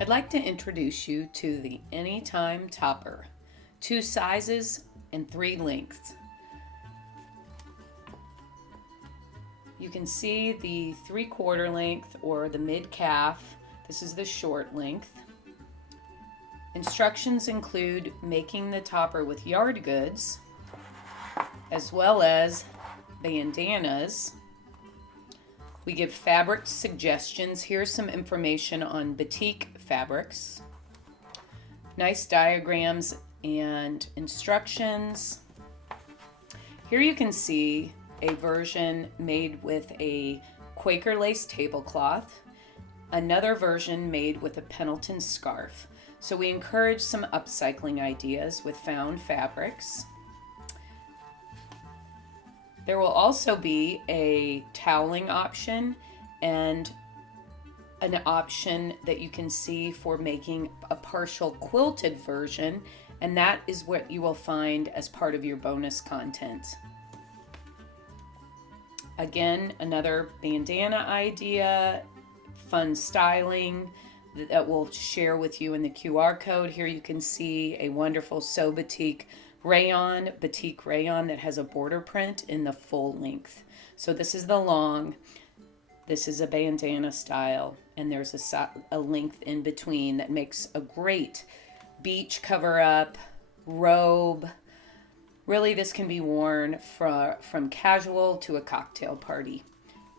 I'd like to introduce you to the Anytime Topper. 2 sizes and 3 lengths. You can see the 3/4 length or the mid-calf. This is the short length. Instructions include making the topper with yard goods, as well as bandanas. We give fabric suggestions. Here's some information on batik fabrics. Nice diagrams and instructions. Here you can see a version made with a Quaker lace tablecloth, another version made with a Pendleton scarf. So we encourage some upcycling ideas with found fabrics. There will also be a toweling option and an option that you can see for making a partial quilted version, and that is what you will find as part of your bonus content. Again, another bandana idea, fun styling that we'll share with you in the QR code. Here you can see a wonderful So Batik rayon that has a border print in the full length. So this is the long, this is a bandana style, and there's a length in between that makes a great beach cover-up, robe. Really, this can be worn from casual to a cocktail party.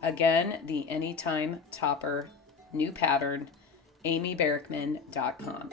Again, the Anytime Topper, new pattern, amybarickman.com.